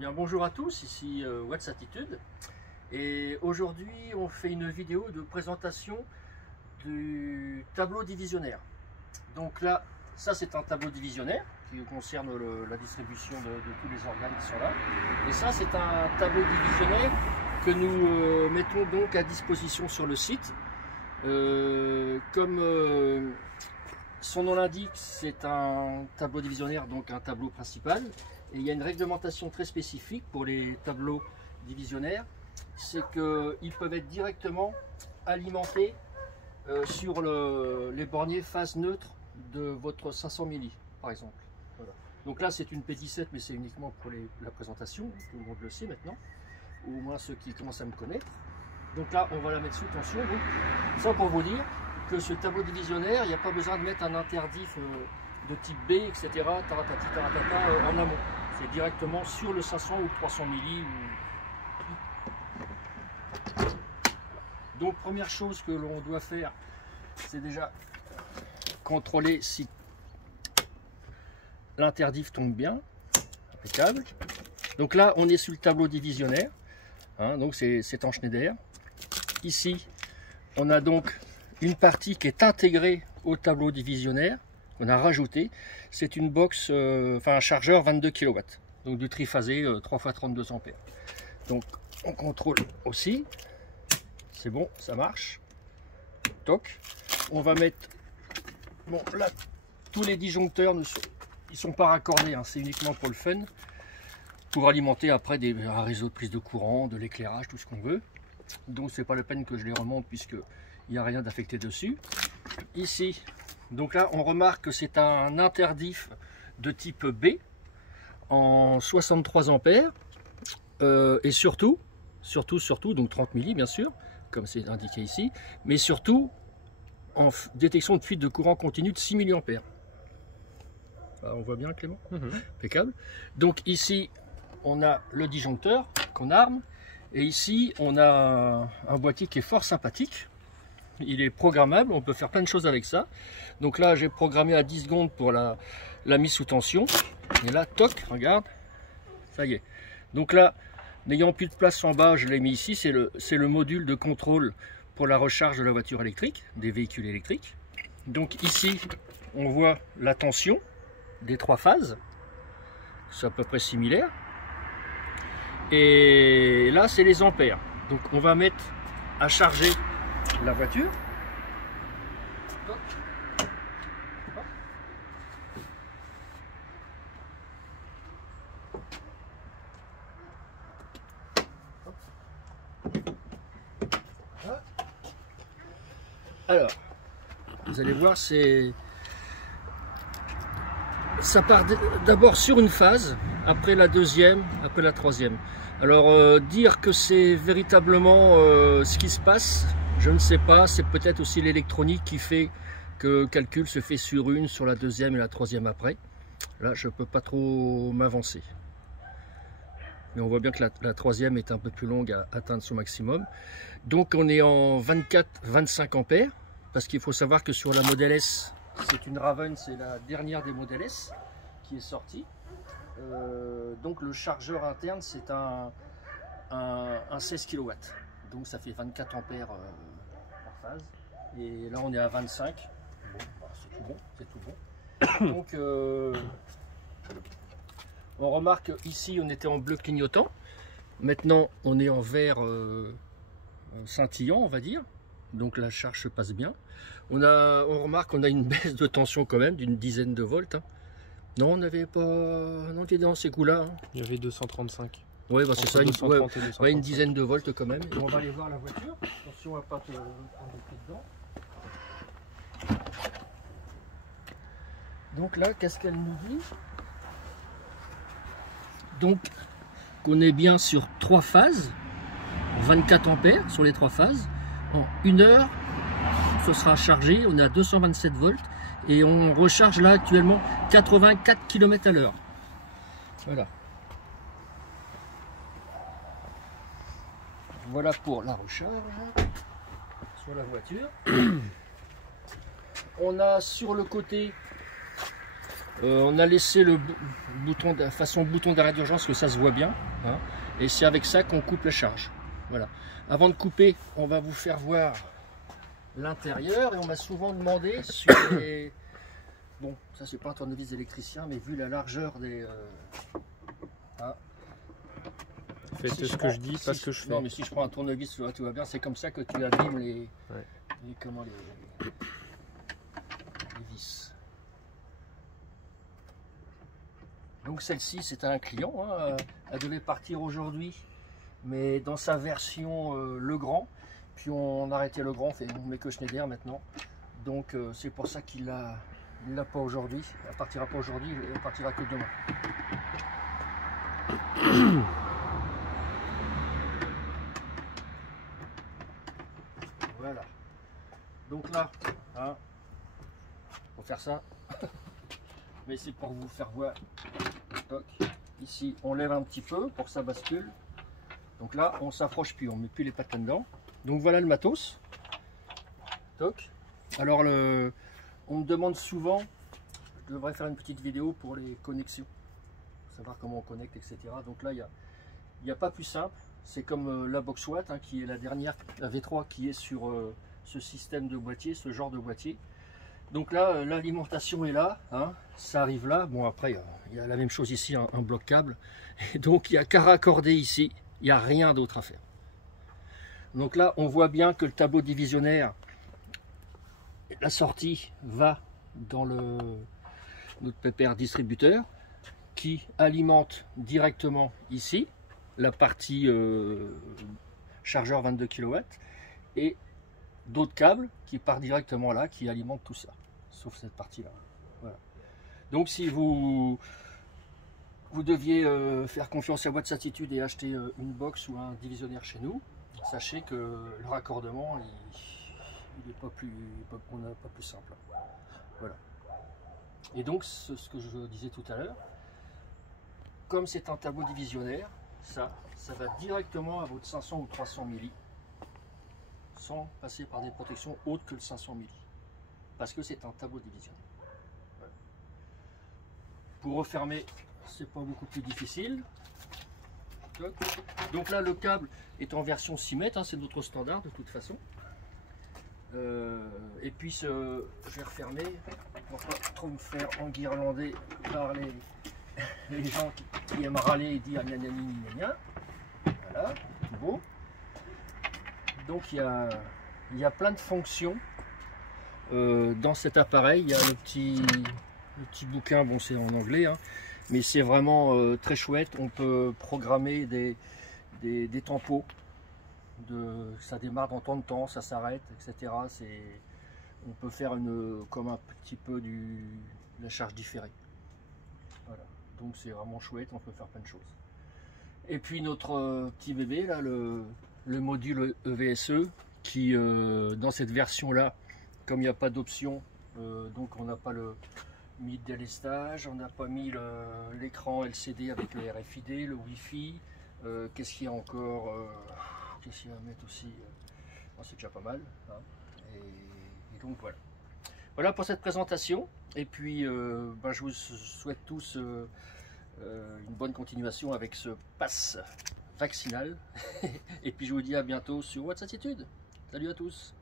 Bien, bonjour à tous, ici Watts Attitude et aujourd'hui on fait une vidéo de présentation du tableau divisionnaire. Donc là, ça c'est un tableau divisionnaire qui concerne la distribution de tous les organes qui sont là. Et ça c'est un tableau divisionnaire que nous mettons donc à disposition sur le site. Comme son nom l'indique, c'est un tableau divisionnaire, donc un tableau principal. Et il y a une réglementation très spécifique pour les tableaux divisionnaires, c'est qu'ils peuvent être directement alimentés sur les borniers phase neutre de votre 500 milli, par exemple. Voilà. Donc là, c'est une P17, mais c'est uniquement pour la présentation, tout le monde le sait maintenant, ou au moins ceux qui commencent à me connaître. Donc là, on va la mettre sous tension. Donc, ça pour vous dire que ce tableau divisionnaire, il n'y a pas besoin de mettre un interdif de type B, etc., taratati, taratata, en amont. C'est directement sur le 500 ou 300 milli. Donc première chose que l'on doit faire, c'est déjà contrôler si l'interdif tombe bien. Impeccable. Donc là, on est sur le tableau divisionnaire. Hein, donc c'est en Schneider. Ici, on a donc une partie qui est intégrée au tableau divisionnaire. On a rajouté, c'est une box, un chargeur 22 kW, donc du triphasé 3 x 32 ampères. Donc on contrôle aussi, c'est bon, ça marche. Toc. On va mettre, bon là, tous les disjoncteurs ils sont pas raccordés, hein, c'est uniquement pour le fun, pour alimenter après un réseau de prise de courant, de l'éclairage, tout ce qu'on veut. Donc c'est pas la peine que je les remonte puisque il n'y a rien d'affecté dessus. Ici. Donc là, on remarque que c'est un interdif de type B en 63 ampères et surtout, donc 30 milli bien sûr, comme c'est indiqué ici, mais surtout en détection de fuite de courant continu de 6 milliampères. On voit bien, Clément? Impeccable. Donc ici, on a le disjoncteur qu'on arme et ici, on a un boîtier qui est fort sympathique. Il est programmable, on peut faire plein de choses avec ça. Donc là, j'ai programmé à 10 secondes pour la mise sous tension. Et là, toc, regarde, ça y est. Donc là, n'ayant plus de place en bas, je l'ai mis ici. C'est le module de contrôle pour la recharge de la voiture électrique, des véhicules électriques. Donc ici, on voit la tension des 3 phases. C'est à peu près similaire. Et là, c'est les ampères. Donc on va mettre à charger la voiture. Alors, vous allez voir, ça part d'abord sur une phase, après la deuxième, après la troisième. Alors, dire que c'est véritablement ce qui se passe, je ne sais pas, c'est peut-être aussi l'électronique qui fait que le calcul se fait sur la deuxième et la troisième après. Là, je ne peux pas trop m'avancer. Mais on voit bien que la troisième est un peu plus longue à atteindre son maximum. Donc on est en 24-25 ampères, parce qu'il faut savoir que sur la Model S, c'est une Raven, c'est la dernière des Model S qui est sortie. Donc le chargeur interne, c'est un 16 kW. Donc ça fait 24 ampères par phase. Et là on est à 25. Bon, bah, c'est tout bon, c'est tout bon. Donc on remarque ici on était en bleu clignotant. Maintenant on est en vert scintillant, on va dire. Donc la charge se passe bien. On remarque qu'on a une baisse de tension quand même d'une dizaine de volts. Hein. Non, on n'avait pas. Non, on était dans ces coups-là. Hein. Il y avait 235. Oui, bah c'est ça, une dizaine de volts quand même. Et on va aller voir la voiture. Attention à ne pas te prendre le pied dedans. Donc là, qu'est-ce qu'elle nous dit? Donc, qu'on est bien sur 3 phases, 24 ampères sur les 3 phases. En 1 heure, ce sera chargé. On est à 227 volts et on recharge là actuellement 84 km à l'heure. Voilà. Voilà pour la recharge sur la voiture. On a sur le côté On a laissé le bouton de façon bouton d'arrêt d'urgence que ça se voit bien, hein, et c'est avec ça qu'on coupe la charge. Voilà. Avant de couper, on va vous faire voir l'intérieur, et on m'a souvent demandé sur les... Bon, ça c'est pas un tournevis électricien, mais vu la largeur des... Hein, faites ce que je dis, pas ce que je fais. Non, mais si je prends un tournevis, tout va bien, c'est comme ça que tu abîmes les vis. Donc celle-ci, c'est un client, hein, elle devait partir aujourd'hui, mais dans sa version Legrand, puis on a arrêté Legrand, on met que Schneider maintenant, donc c'est pour ça qu'il l'a pas aujourd'hui, elle partira pas aujourd'hui, elle partira que demain. Voilà, donc là, hein, faut faire ça, mais c'est pour vous faire voir. Toc. Ici on lève un petit peu pour que ça bascule, donc là on s'approche plus, on met plus les pattes dedans. Donc voilà le matos. Toc. Alors on me demande souvent, je devrais faire une petite vidéo pour les connexions, savoir comment on connecte, etc. Donc là il n'y a pas plus simple, c'est comme la Boxwatt, hein, qui est la dernière, la V3 qui est sur ce système de boîtier, ce genre de boîtier. Donc là, l'alimentation est là, hein, ça arrive là. Bon, après, il y a la même chose ici, un bloc câble. Et donc, il n'y a qu'à raccorder ici, il n'y a rien d'autre à faire. Donc là, on voit bien que le tableau divisionnaire, la sortie va dans notre pépère distributeur qui alimente directement ici la partie chargeur 22 kW et d'autres câbles qui partent directement là, qui alimentent tout ça, sauf cette partie là. Voilà. Donc si vous deviez faire confiance à votre attitude et acheter une box ou un divisionnaire chez nous, sachez que le raccordement il n'est pas plus, on n'a pas plus simple. Voilà. Et donc ce que je disais tout à l'heure, comme c'est un tableau divisionnaire, ça va directement à votre 500 ou 300 milli, sans passer par des protections autres que le 500 milli, parce que c'est un tableau divisionnaire. Voilà. Pour refermer, c'est pas beaucoup plus difficile. Donc là, le câble est en version 6 mètres, hein, c'est notre standard de toute façon. Et puis je vais refermer pour pas trop me faire enguirlander par les gens qui aiment râler et dire gna gna gna gna gna. Voilà, tout beau. Donc il y a plein de fonctions dans cet appareil. Il y a le petit bouquin, bon c'est en anglais, hein, mais c'est vraiment très chouette. On peut programmer des tempos. Ça démarre dans tant de temps, ça s'arrête, etc. On peut faire comme un petit peu la charge différée. Voilà. Donc c'est vraiment chouette, on peut faire plein de choses. Et puis notre petit bébé, là, le module EVSE, qui dans cette version là, comme il n'y a pas d'option, donc on n'a pas mis de délestage, on n'a pas mis l'écran LCD avec le RFID, le Wi-Fi, qu'est-ce qu'il y a encore, qu'est-ce qu'il y a à mettre aussi, bon, c'est déjà pas mal, hein. Et donc voilà. Voilà pour cette présentation, et puis je vous souhaite tous une bonne continuation avec ce pass vaccinal, et puis je vous dis à bientôt sur WhatsApp. Salut à tous.